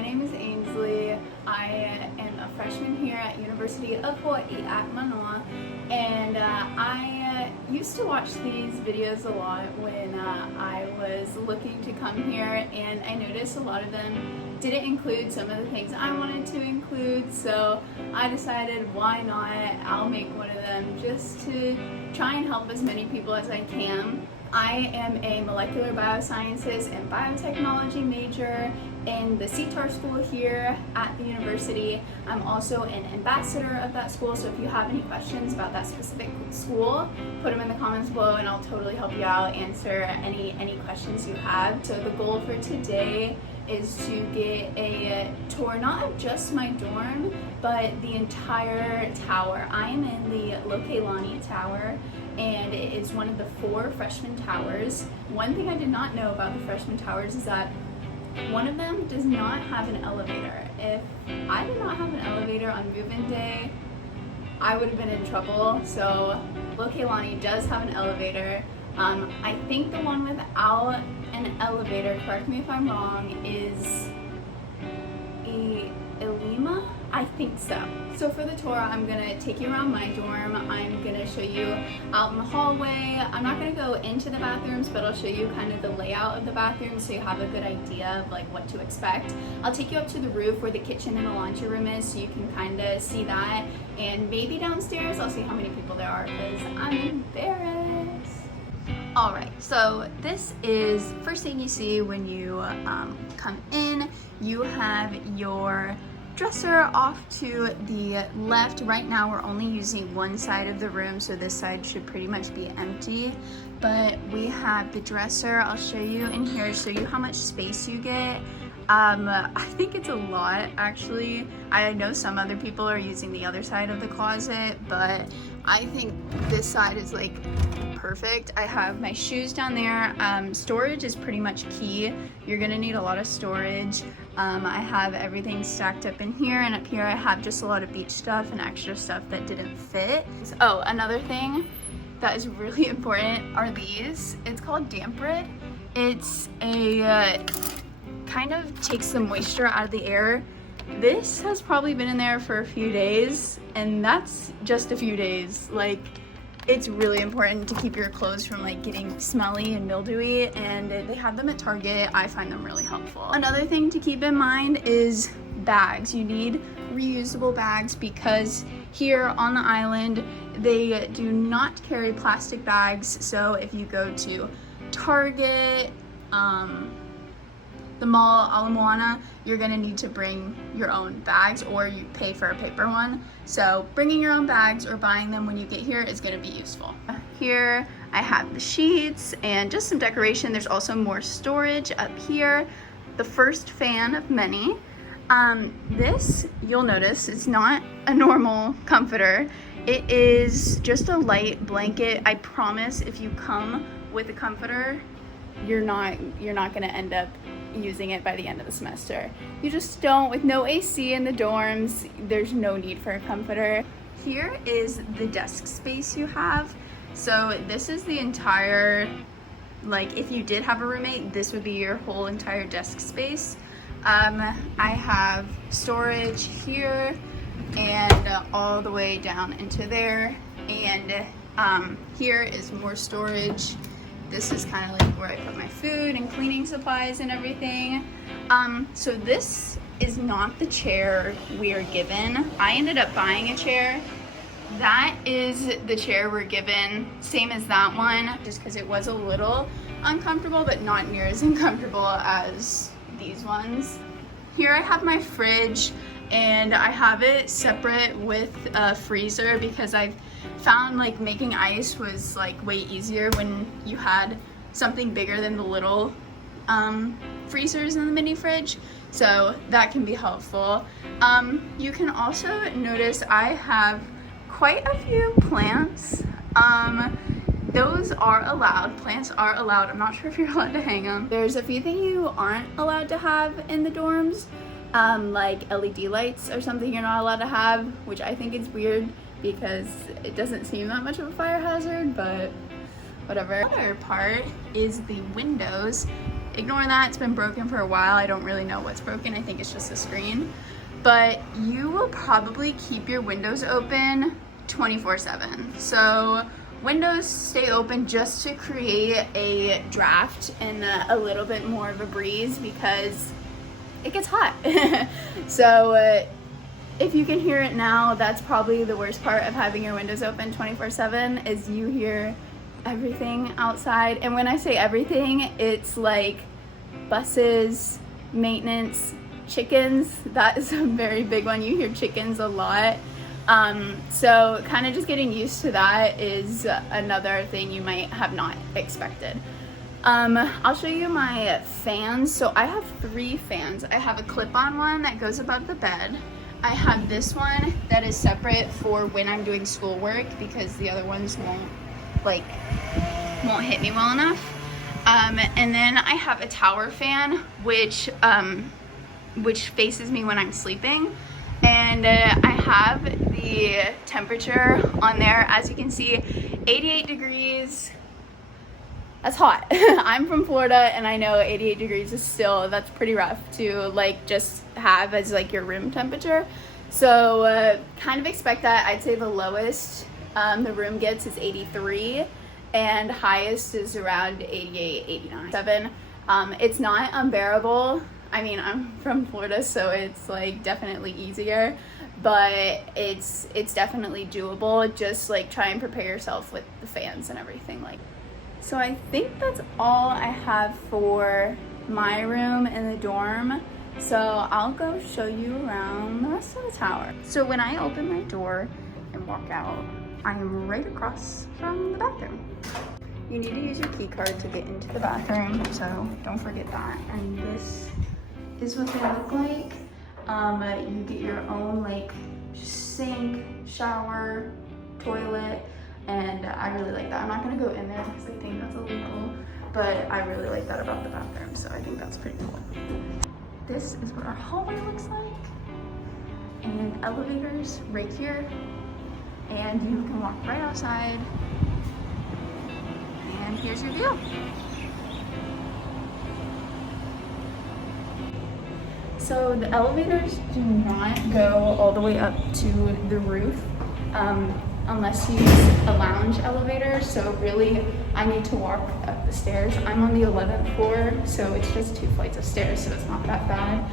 my name is Ainsley. I am a freshman here at University of Hawaii at Manoa, and I used to watch these videos a lot when I was looking to come here, and I noticed a lot of them didn't include some of the things I wanted to include, so I decided why not, I'll make one of them just to try and help as many people as I can. I am a molecular biosciences and biotechnology major in the CTAR school here at the university. I'm also an ambassador of that school, so if you have any questions about that specific school, put them in the comments below and I'll totally help you out, answer any questions you have. So the goal for today is to get a tour, not of just my dorm, but the entire tower. I am in the Lokelani tower, and it's one of the 4 freshman towers. One thing I did not know about the freshman towers is that one of them does not have an elevator. If I did not have an elevator on move-in day, I would have been in trouble. So Lokelani does have an elevator. I think the one without an elevator, correct me if I'm wrong, is Ilima? I think so. So for the tour, I'm gonna take you around my dorm. I'm gonna show you out in the hallway. I'm not gonna go into the bathrooms, but I'll show you kind of the layout of the bathrooms so you have a good idea of like what to expect. I'll take you up to the roof where the kitchen and the laundry room is so you can kind of see that. And maybe downstairs, I'll see how many people there are because I'm embarrassed. Alright, so this is first thing you see when you come in. You have your dresser off to the left. Right now we're only using one side of the room, so this side should pretty much be empty. But we have the dresser. I'll show you in here, show you how much space you get. I think it's a lot actually. I know some other people are using the other side of the closet, but I think this side is like perfect. I have my shoes down there. Storage is pretty much key. You're gonna need a lot of storage. I have everything stacked up in here, and up here I have just a lot of beach stuff and extra stuff that didn't fit. Oh, another thing that is really important are these. It's called damp rid. It's a kind of takes the moisture out of the air. This has probably been in there for a few days, and that's just a few days. Like, it's really important to keep your clothes from like getting smelly and mildewy, and they have them at Target. I find them really helpful. Another thing to keep in mind is bags. You need reusable bags because here on the island they do not carry plastic bags. So if you go to Target, the mall, Ala Moana, you're gonna need to bring your own bags, or you pay for a paper one. So bringing your own bags or buying them when you get here is gonna be useful. Here I have the sheets and just some decoration. There's also more storage up here. The first fan of many. This, you'll notice, it's not a normal comforter. It is just a light blanket. I promise if you come with a comforter, you're not gonna end up using it by the end of the semester. You just don't. With no AC in the dorms, there's no need for a comforter. Here is the desk space you have. So this is the entire, like if you did have a roommate, this would be your whole entire desk space. I have storage here and all the way down into there, and here is more storage. This is kind of like where I put my food and cleaning supplies and everything. So this is not the chair we are given. I ended up buying a chair. That is the chair we're given, same as that one, just because it was a little uncomfortable, but not near as uncomfortable as these ones. Here I have my fridge, and I have it separate with a freezer because I've found like making ice was like way easier when you had something bigger than the little freezers in the mini fridge, so that can be helpful. You can also notice I have quite a few plants. Those are allowed. Plants are allowed. I'm not sure if you're allowed to hang them. There's a few things you aren't allowed to have in the dorms, like LED lights or something you're not allowed to have, which I think is weird because it doesn't seem that much of a fire hazard, but whatever. The other part is the windows. ignore that. It's been broken for a while. I don't really know what's broken. I think it's just the screen. But you will probably keep your windows open 24/7. So windows stay open just to create a draft and a little bit more of a breeze because it gets hot. So if you can hear it now, that's probably the worst part of having your windows open 24/7 is you hear everything outside. And when I say everything, it's like buses, maintenance, chickens. That is a very big one. You hear chickens a lot. So kind of just getting used to that is another thing you might have not expected. I'll show you my fans. So I have 3 fans. I have a clip-on one that goes above the bed. I have this one that is separate for when I'm doing schoolwork because the other ones won't hit me well enough. And then I have a tower fan, which faces me when I'm sleeping. And I have the temperature on there, as you can see, 88 degrees. That's hot. I'm from Florida and I know 88 degrees is that's pretty rough to like just have as like your room temperature. So kind of expect that. I'd say the lowest the room gets is 83 and highest is around 88, 89, 7. It's not unbearable. I mean, I'm from Florida, so it's like definitely easier, but it's definitely doable. Just like try and prepare yourself with the fans and everything. So I think that's all I have for my room in the dorm. So I'll go show you around the rest of the tower. So when I open my door and walk out, I am right across from the bathroom. You need to use your key card to get into the bathroom, so don't forget that. And this is what they look like. You get your own like sink, shower, toilet, and I really like that. I'm not gonna go in there because I think that's illegal, but I really like that about the bathroom, so I think that's pretty cool. This is what our hallway looks like, and elevators right here, and you can walk right outside, and here's your view. So the elevators do not go all the way up to the roof unless you use a lounge elevator. So really, I need to walk up the stairs. I'm on the 11th floor, so it's just 2 flights of stairs, so it's not that bad.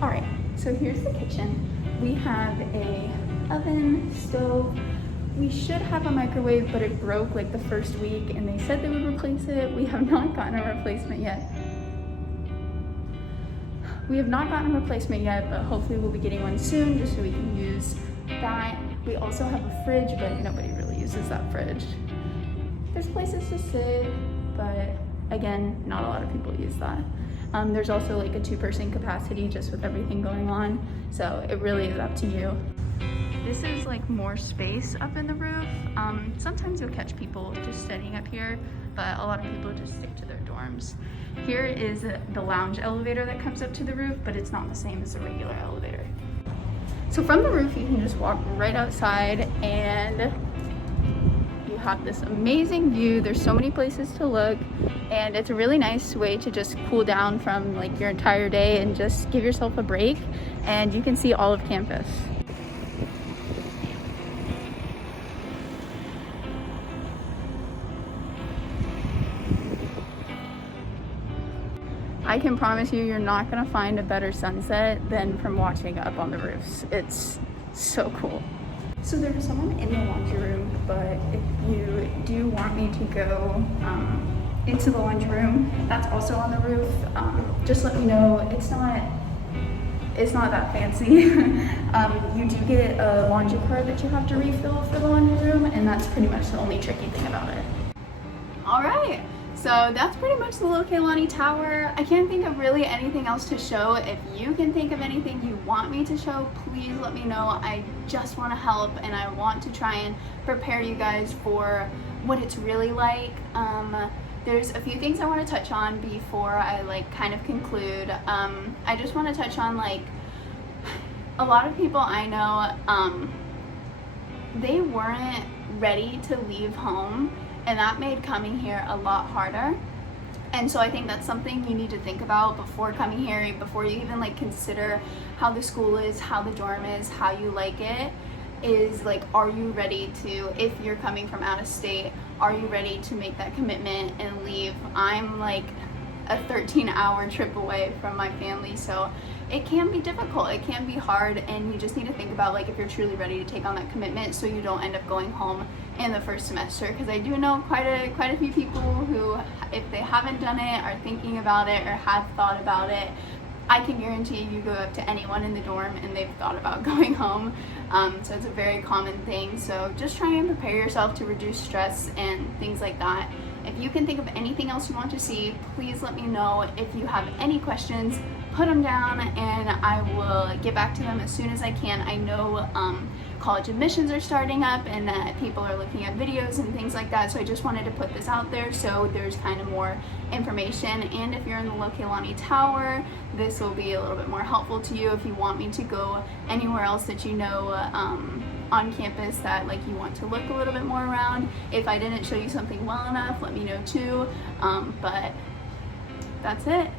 All right, so here's the kitchen. We have a oven, stove. We should have a microwave, but it broke like the first week, and they said they would replace it. We have not gotten a replacement yet. But hopefully we'll be getting one soon just so we can use that. We also have a fridge, but nobody really uses that fridge. There's places to sit, but again, not a lot of people use that. There's also like a 2-person capacity just with everything going on, so it really is up to you. This is like more space up in the roof. Sometimes you'll catch people just sitting up here, but a lot of people just stick to their dorms. Here is the lounge elevator that comes up to the roof, but it's not the same as a regular elevator. So from the roof, you can just walk right outside and you have this amazing view. There's so many places to look, and it's a really nice way to just cool down from like your entire day and just give yourself a break, and you can see all of campus. I can promise you're not gonna find a better sunset than from watching up on the roofs. It's so cool. So there was someone in the laundry room, but if you do want me to go into the laundry room, that's also on the roof. Just let me know. It's not that fancy. You do get a laundry card that you have to refill for the laundry room, and that's pretty much the only tricky thing about it. All right. So that's pretty much the Lokelani Tower. I can't think of really anything else to show. If you can think of anything you want me to show, please let me know. I just want to help, and I want to try and prepare you guys for what it's really like. There's a few things I want to touch on before I like kind of conclude. I just want to touch on like a lot of people I know, they weren't ready to leave home, and that made coming here a lot harder. And so I think that's something you need to think about before coming here, before you even like consider how the school is, how the dorm is, how you like it, is like, are you ready to, if you're coming from out of state, are you ready to make that commitment and leave? I'm like a 13-hour trip away from my family, so it can be difficult, it can be hard, and you just need to think about like if you're truly ready to take on that commitment so you don't end up going home in the first semester, because I do know quite a few people who, if they haven't done it, are thinking about it or have thought about it. I can guarantee you go up to anyone in the dorm and they've thought about going home. So it's a very common thing. So just try and prepare yourself to reduce stress and things like that. If you can think of anything else you want to see, please let me know. If you have any questions, put them down and I will get back to them as soon as I can. I know college admissions are starting up and people are looking at videos and things like that, so I just wanted to put this out there so there's kind of more information. And if you're in the Lokelani Tower, this will be a little bit more helpful to you if you want me to go anywhere else that you know on campus that like you want to look a little bit more around. If I didn't show you something well enough, let me know too. But that's it.